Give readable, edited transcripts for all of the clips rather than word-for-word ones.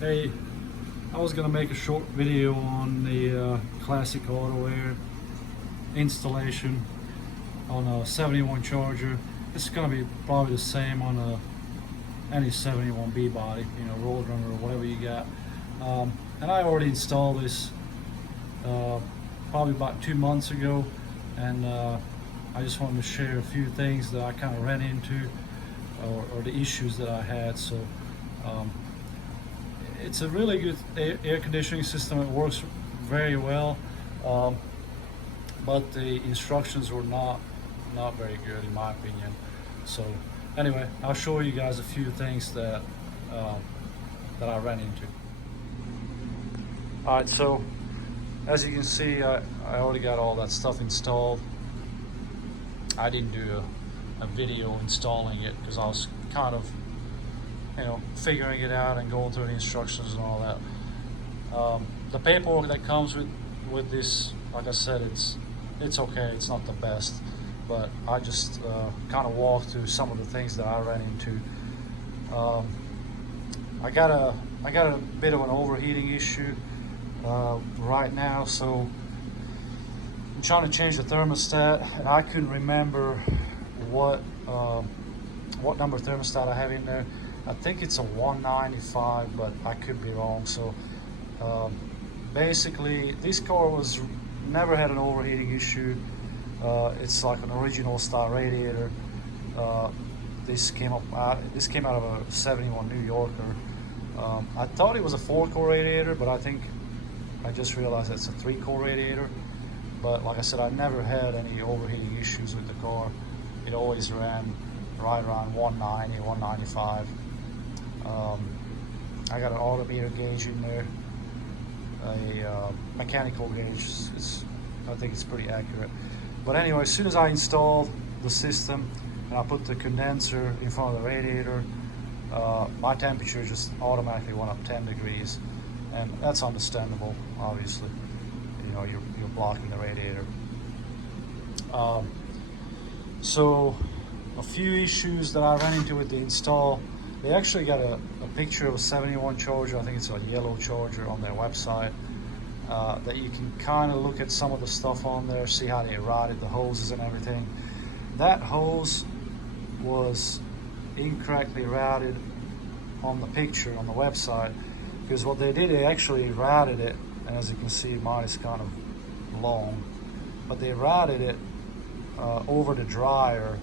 Hey, I was gonna make a short video on the classic auto air installation on a 71 Charger. It's gonna be probably the same on any 71B body, Roadrunner or whatever you got. And I already installed this probably about 2 months ago, and I just wanted to share a few things that I kind of ran into, or the issues that I had. So it's a really good air conditioning system. It works very well, but the instructions were not very good in my opinion. So anyway, I'll show you guys a few things that that I ran into. All right, so as you can see, I already got all that stuff installed. I didn't do a video installing it because I was kind of figuring it out and going through the instructions and all that. The paperwork that comes with this, like I said, it's okay. It's not the best, but I just kind of walked through some of the things that I ran into. I got a bit of an overheating issue right now, so I'm trying to change the thermostat, and I couldn't remember what number thermostat I have in there. I think it's a 195, but I could be wrong. So basically, this car never had an overheating issue. It's like an original style radiator. This came out of a 71 New Yorker. I thought it was a 4-core radiator, but I just realized it's a 3-core radiator. But like I said, I never had any overheating issues with the car. It always ran right around 190, 195. I got an altimeter gauge in there, a mechanical gauge. I think it's pretty accurate. But anyway, as soon as I installed the system and I put the condenser in front of the radiator, my temperature just automatically went up 10 degrees, and that's understandable. Obviously, you're blocking the radiator. So a few issues that I ran into with the install. They actually got a picture of a 71 Charger, I think it's a yellow Charger, on their website, that you can kind of look at some of the stuff on there, see how they routed the hoses and everything. That hose was incorrectly routed on the picture on the website, because what they did, they actually routed it, and as you can see, mine is kind of long, but they routed it over the dryer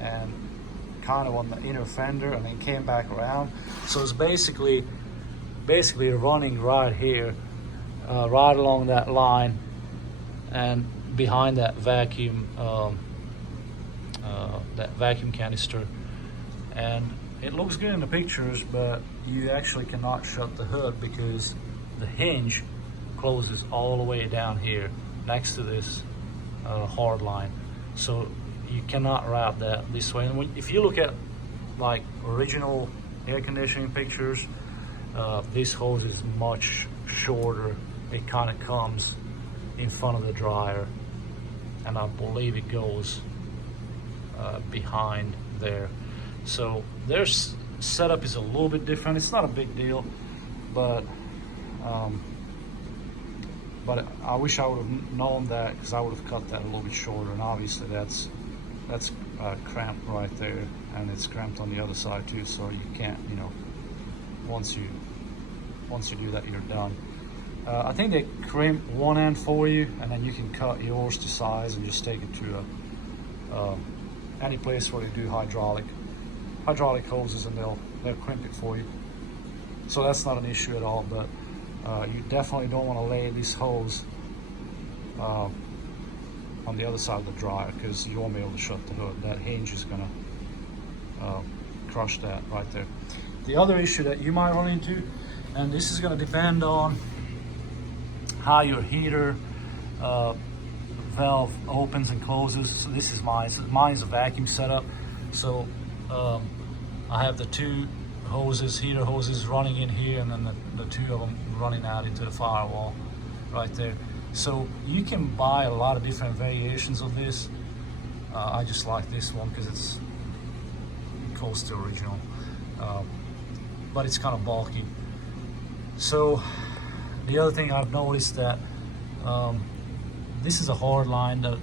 and kind of on the inner fender, and then came back around. So it's basically running right here, right along that line, and behind that vacuum canister. And it looks good in the pictures, but you actually cannot shut the hood because the hinge closes all the way down here next to this hard line. So you cannot route that this way. And if you look at like original air conditioning pictures, this hose is much shorter. It kind of comes in front of the dryer, and I believe it goes behind there. So their setup is a little bit different. It's not a big deal, but I wish I would have known that, because I would have cut that a little bit shorter. And obviously that's cramped right there, and it's cramped on the other side too. So you can't, once you do that, you're done. I think they crimp one end for you, and then you can cut yours to size and just take it to any place where they do hydraulic hoses, and they'll crimp it for you. So that's not an issue at all. But you definitely don't want to lay this hose on the other side of the dryer, because you won't be able to shut the hood. That hinge is gonna crush that right there. The other issue that you might run into, and this is gonna depend on how your heater valve opens and closes. So this is mine. So mine is a vacuum setup. So I have the two heater hoses running in here, and then the two of them running out into the firewall right there. So you can buy a lot of different variations of this. I just like this one because it's close to original, but it's kind of bulky. So the other thing I've noticed that this is a hard line that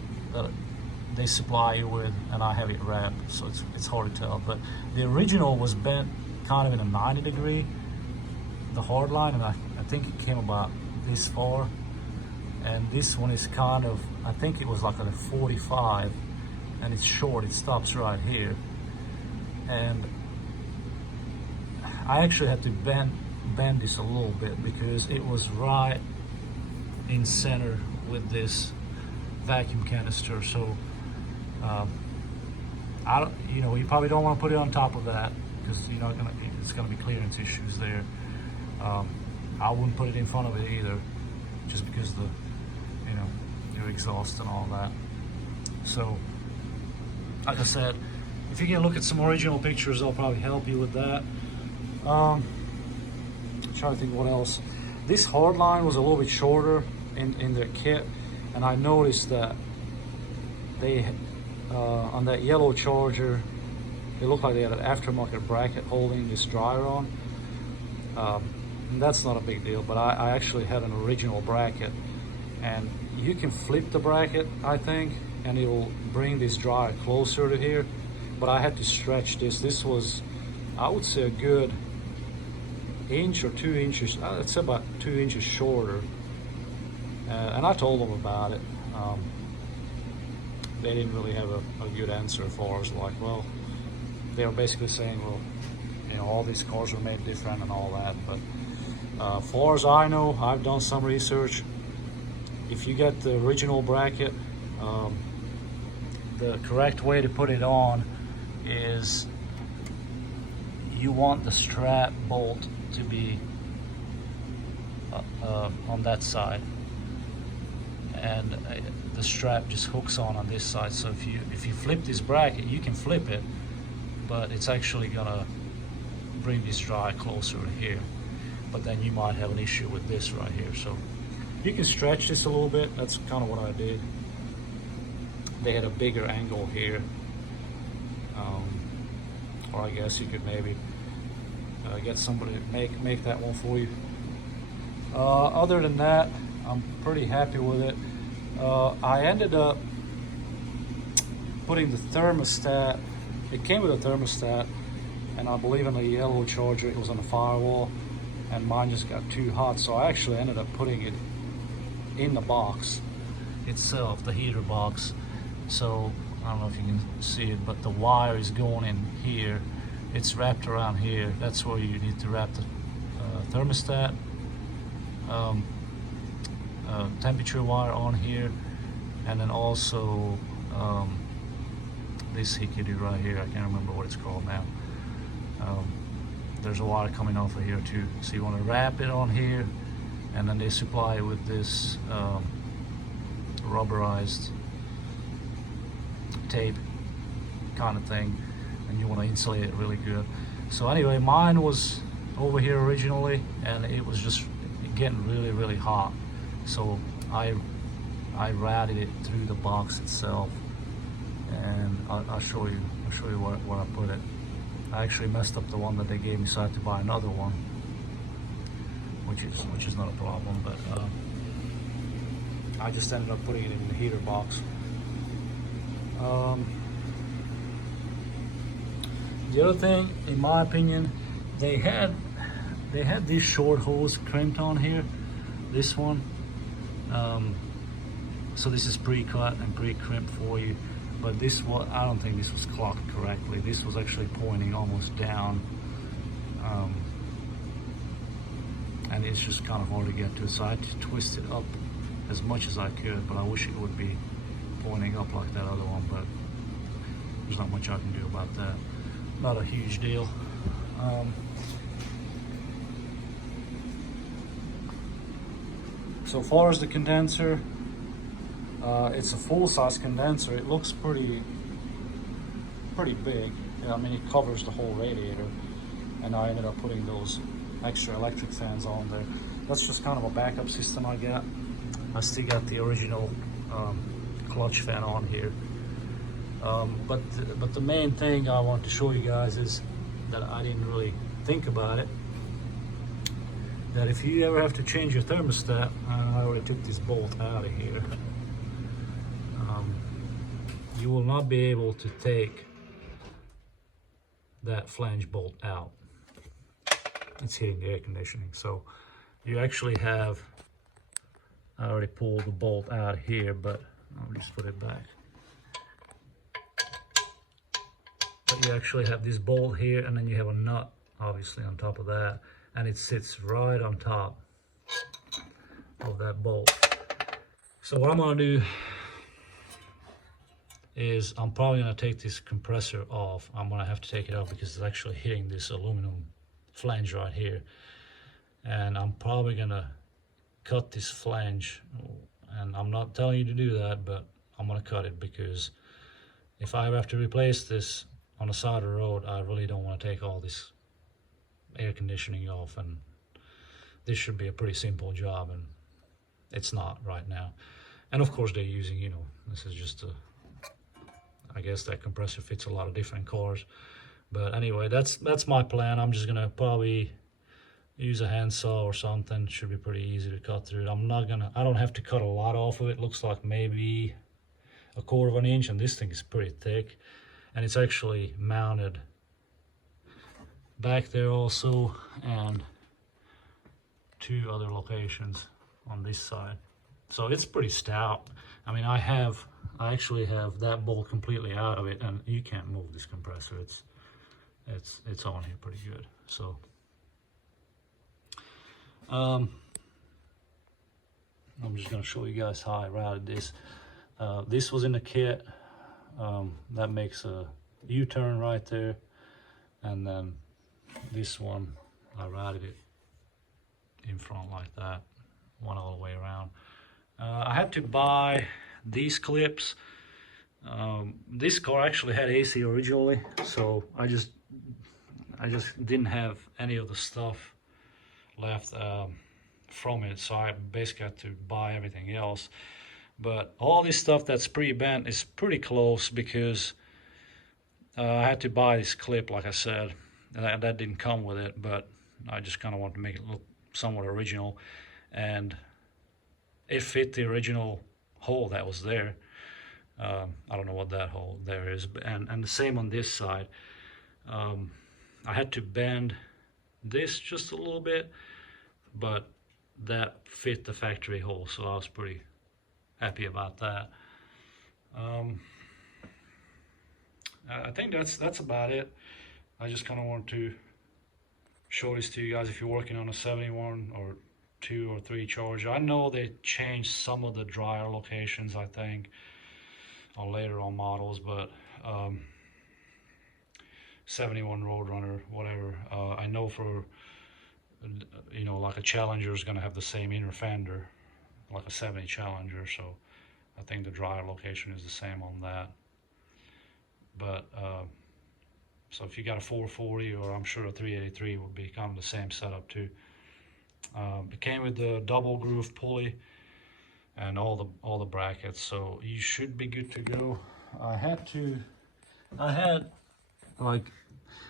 they supply you with, and I have it wrapped, so it's hard to tell. But the original was bent kind of in a 90 degree, the hard line, and I think it came about this far. And this one is kind of, I think it was like at a 45, and it's short, it stops right here. And I actually had to bend this a little bit because it was right in center with this vacuum canister. So I don't, you know, you probably don't want to put it on top of that because you're not gonna, it's gonna be clearance issues there. I wouldn't put it in front of it either, just because the, you know, your exhaust and all that. So like I said, if you can look at some original pictures, they'll probably help you with that. I'm trying to think what else. This hard line was a little bit shorter in their kit, and I noticed that they on that yellow Charger, it looked like they had an aftermarket bracket holding this dryer on. And that's not a big deal, but I actually had an original bracket, and you can flip the bracket, I think, and it will bring this dryer closer to here. But I had to stretch this. This was, I would say, a good inch or 2 inches. It's about 2 inches shorter. And I told them about it. They didn't really have a good answer for us. Like, well, they were basically saying, well, you know, all these cars are made different and all that. But far as I know, I've done some research. If you get the original bracket, the correct way to put it on is you want the strap bolt to be on that side, and the strap just hooks on this side. So if you flip this bracket, you can flip it, but it's actually gonna bring this dryer closer to here. But then you might have an issue with this right here. So you can stretch this a little bit. That's kind of what I did. They had a bigger angle here, or I guess you could maybe get somebody to make that one for you. Other than that, I'm pretty happy with it. I ended up putting the thermostat. It came with a thermostat, and I believe in the yellow Charger it was on the firewall, and mine just got too hot, so I actually ended up putting it in the box itself, the heater box. So I don't know if you can see it, but the wire is going in here. It's wrapped around here. That's where you need to wrap the thermostat, temperature wire on here, and then also this hickey right here. I can't remember what it's called now. There's a wire coming off of here too. So you want to wrap it on here, and then they supply it with this rubberized tape kind of thing, and you want to insulate it really good. So anyway, mine was over here originally, and it was just getting really hot. So I routed it through the box itself, and I'll show you where I put it. I actually messed up the one that they gave me, so I had to buy another one, which is not a problem. But I just ended up putting it in the heater box. The other thing, in my opinion, they had this short hose crimped on here. This one. So this is pre-cut and pre-crimped for you. But this one, I don't think this was clocked correctly. This was actually pointing almost down. And it's just kind of hard to get to. So I had to twist it up as much as I could, but I wish it would be pointing up like that other one, but there's not much I can do about that. Not a huge deal. So far as the condenser, it's a full-size condenser. It looks pretty big. I mean, it covers the whole radiator, and I ended up putting those extra electric fans on there. That's just kind of a backup system I got. I still got the original clutch fan on here. But the main thing I want to show you guys is that I didn't really think about it. that if you ever have to change your thermostat, and I already took this bolt out of here, you will not be able to take that flange bolt out. It's hitting the air conditioning. So you actually have, I already pulled the bolt out here, but I'll just put it back. But you actually have this bolt here, and then you have a nut obviously on top of that, and it sits right on top of that bolt. So what I'm gonna do is I'm probably gonna take this compressor off. I'm gonna have to take it off because it's actually hitting this aluminum flange right here. And I'm probably gonna cut this flange, and I'm not telling you to do that, but I'm gonna cut it because if I have to replace this on the side of the road, I really don't want to take all this air conditioning off, and this should be a pretty simple job, and it's not right now. And of course they're using, you know, this is just a, I guess that compressor fits a lot of different cars. But anyway, that's my plan. I'm just gonna probably use a handsaw or something. It should be pretty easy to cut through it. I don't have to cut a lot off of it. Looks like maybe 1/4 of an inch, and this thing is pretty thick. And it's actually mounted back there also, and 2 other locations on this side. So it's pretty stout. I mean, I actually have that bolt completely out of it, and you can't move this compressor. It's on here pretty good. So I'm just gonna show you guys how I routed this. This was in the kit. That makes a U-turn right there, and then this one I routed it in front like that, went all the way around. I had to buy these clips. This car actually had AC originally, so I just didn't have any of the stuff left from it, so I basically had to buy everything else. But all this stuff that's pre-bent is pretty close because I had to buy this clip, like I said, and that didn't come with it, but I just kind of wanted to make it look somewhat original, and it fit the original hole that was there. I don't know what that hole there is, and the same on this side. I had to bend this just a little bit, but that fit the factory hole, so I was pretty happy about that. I think that's about it. I just kind of want to show this to you guys if you're working on a 71 or 2 or 3 Charger. I know they changed some of the dryer locations, I think, on later on models, but 71 Roadrunner, whatever. I know for, you know, like a Challenger is going to have the same inner fender like a 70 Challenger, so I think the dryer location is the same on that. But so if you got a 440, or I'm sure a 383 would be kind of the same setup too. It came with the double groove pulley and all the brackets, so you should be good to go. I had like,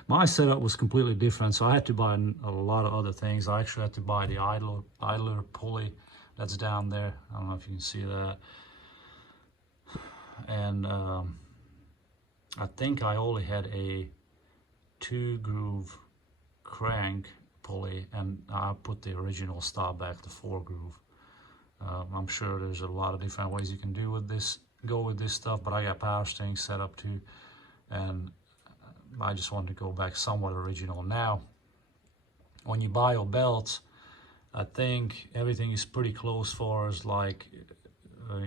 my setup was completely different, so I had to buy a lot of other things. I actually had to buy the idler pulley that's down there. I don't know if you can see that. And I think I only had a 2-groove crank pulley, and I put the original stop back to 4-groove. I'm sure there's a lot of different ways you can go with this stuff, but I got power steering set up too, and I just wanted to go back somewhat original. Now, when you buy your belts, I think everything is pretty close far as like,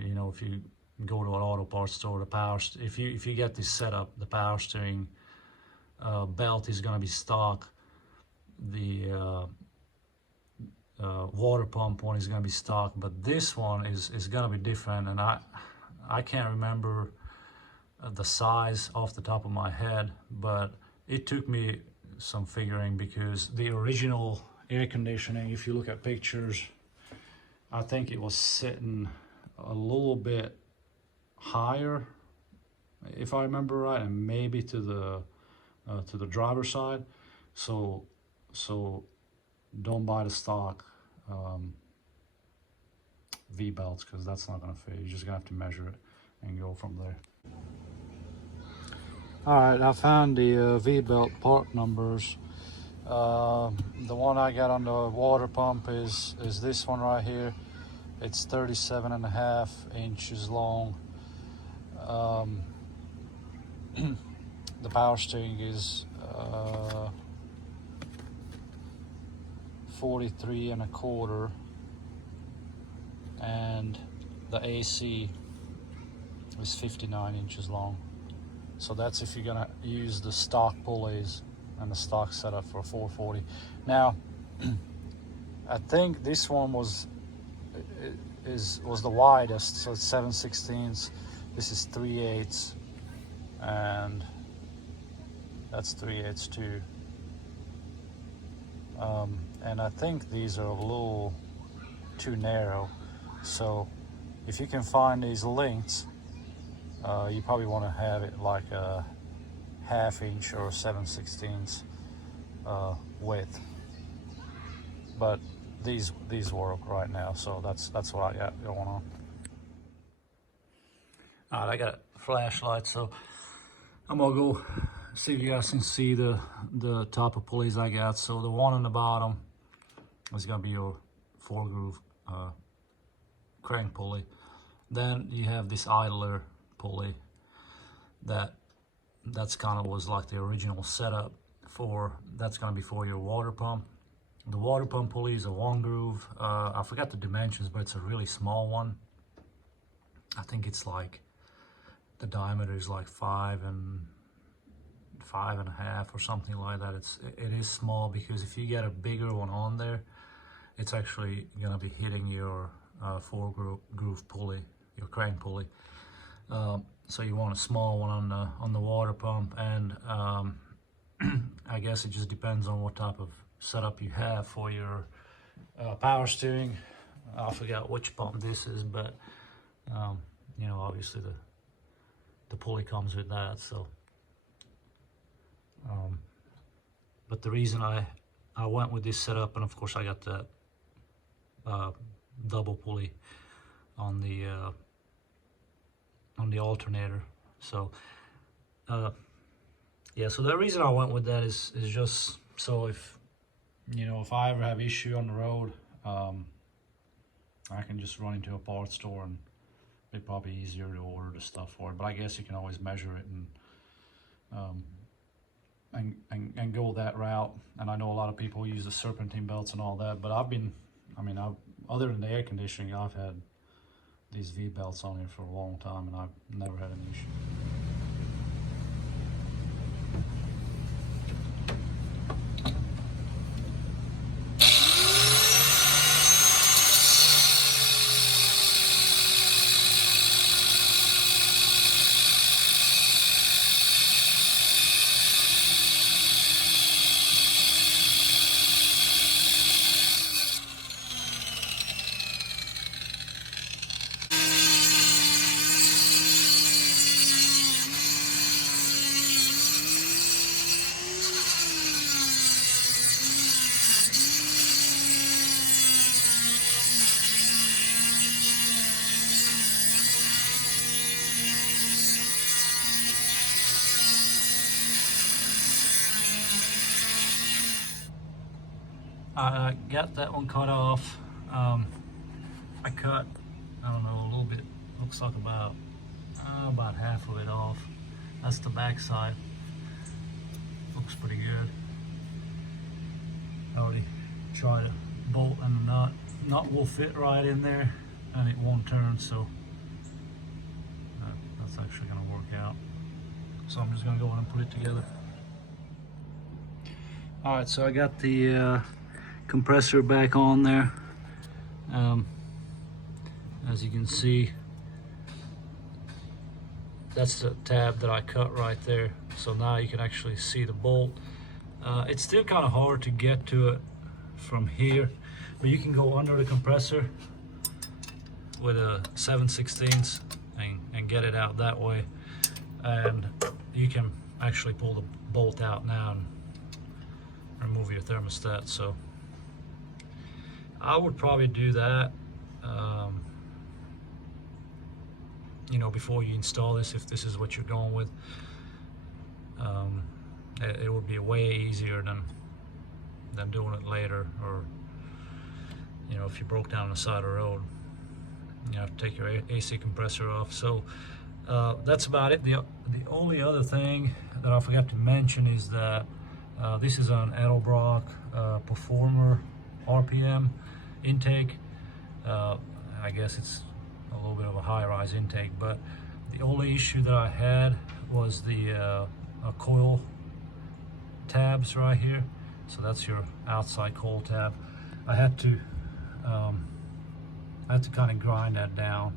you know, if you go to an auto parts store, if you get this setup, the power steering belt is going to be stock. The water pump one is going to be stock, but this one is going to be different, and I can't remember the size off the top of my head, but it took me some figuring because the original air conditioning, if you look at pictures, I think it was sitting a little bit higher, if I remember right, and maybe to the driver's side. So don't buy the stock V-belts, because that's not going to fit. You're just going to have to measure it and go from there. Alright, I found the V-belt part numbers. The one I got on the water pump is this one right here. It's 37.5 inches long. The power steering is 43.25, and the AC is 59 inches long. So that's if you're gonna use the stock pulleys and the stock setup for 440. Now, I think this one was the widest, so it's 7/16. This is 3/8, and that's 3/8 too. And I think these are a little too narrow. So if you can find these linked, you probably want to have it like a 1/2 inch or 7/16 width. But these work right now, so that's what I got going on. All right, I got a flashlight, so I'm gonna go see if you guys can see the type of pulleys I got. So the one on the bottom is gonna be your 4-groove crank pulley. Then you have this idler pulley that's kind of was like the original setup for, that's gonna be for your water pump. The water pump pulley is a 1-groove. I forgot the dimensions, but it's a really small one. I think it's like, the diameter is like 5.5 or something like that. It is small, because if you get a bigger one on there, it's actually gonna be hitting your 4-groove pulley, your crank pulley. So you want a small one on the water pump, and I guess it just depends on what type of setup you have for your power steering. I forgot which pump this is, but you know, obviously the pulley comes with that. So but the reason I went with this setup, and of course I got that double pulley on the alternator. So yeah, so the reason I went with that is just so if, you know, if I ever have issue on the road, I can just run into a parts store, and it'd probably be easier to order the stuff for it. But I guess you can always measure it and go that route. And I know a lot of people use the serpentine belts and all that, but other than the air conditioning, I've had these V belts on here for a long time, and I've never had an issue. I got that one cut off. I cut, I don't know, a little bit, looks like about half of it off. That's the back side. Looks pretty good. I already tried to bolt, and the nut will fit right in there, and it won't turn, so that's actually going to work out. So I'm just going to go in and put it together. Alright, so I got the compressor back on there. As you can see, that's the tab that I cut right there. So now you can actually see the bolt. It's still kind of hard to get to it from here, but you can go under the compressor with a 7/16 and get it out that way. And you can actually pull the bolt out now and remove your thermostat. So I would probably do that, you know, before you install this, if this is what you're going with. It would be way easier than doing it later, or, you know, if you broke down the side of the road, you have to take your AC compressor off. So that's about it. The only other thing that I forgot to mention is that this is an Edelbrock Performer RPM intake. I guess it's a little bit of a high-rise intake, but the only issue that I had was the coil tabs right here. So that's your outside coil tab. I had to kind of grind that down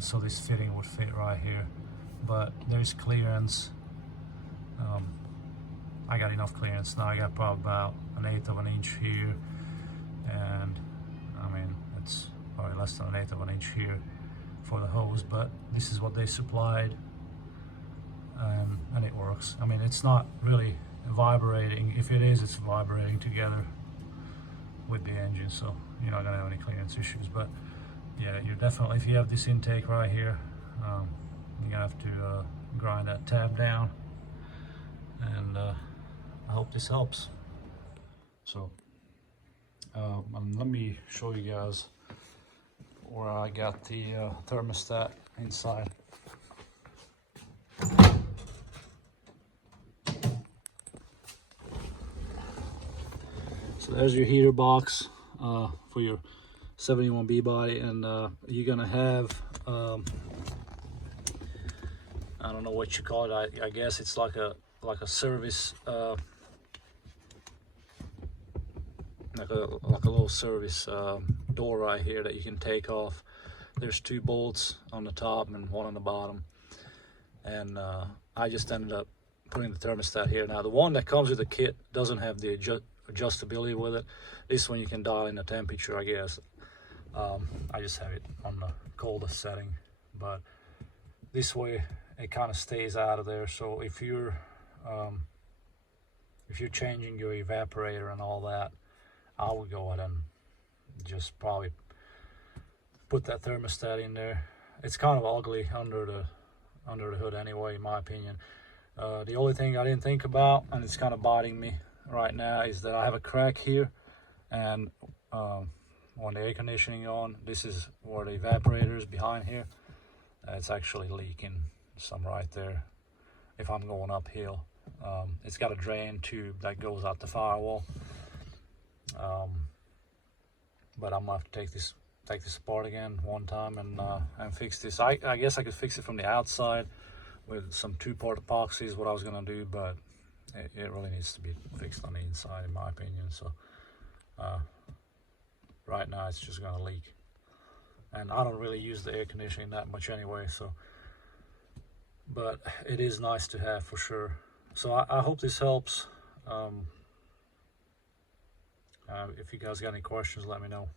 so this fitting would fit right here, but there's clearance. I got enough clearance now. I got probably about 1/8 of an inch here, and I mean, it's probably less than 1/8 of an inch here for the hose, but this is what they supplied, and it works. I mean, it's not really vibrating. If it is, it's vibrating together with the engine, so you're not gonna have any clearance issues. But yeah, you're definitely, if you have this intake right here, you're gonna have to grind that tab down, and I hope this helps. So let me show you guys where I got the thermostat inside. So there's your heater box for your 71B body, and you're gonna have I don't know what you call it. I guess it's like a service, like a little service door right here that you can take off. There's 2 bolts on the top and 1 on the bottom, and I just ended up putting the thermostat here. Now the one that comes with the kit doesn't have the adjustability with it. This one you can dial in the temperature, I guess. I just have it on the coldest setting, but this way it kind of stays out of there. So if you're changing your evaporator and all that, I would go ahead and just probably put that thermostat in there. It's kind of ugly under the hood anyway, in my opinion. The only thing I didn't think about, and it's kind of biting me right now, is that I have a crack here, and when the air conditioning on, this is where the evaporator is behind here. It's actually leaking some right there if I'm going uphill. It's got a drain tube that goes out the firewall, but I'm gonna have to take this apart again one time and fix this. I guess I could fix it from the outside with some 2-part epoxy is what I was gonna do, but it really needs to be fixed on the inside, in my opinion. So right now it's just gonna leak, and I don't really use the air conditioning that much anyway, so, but it is nice to have for sure. So I hope this helps. If you guys got any questions, let me know.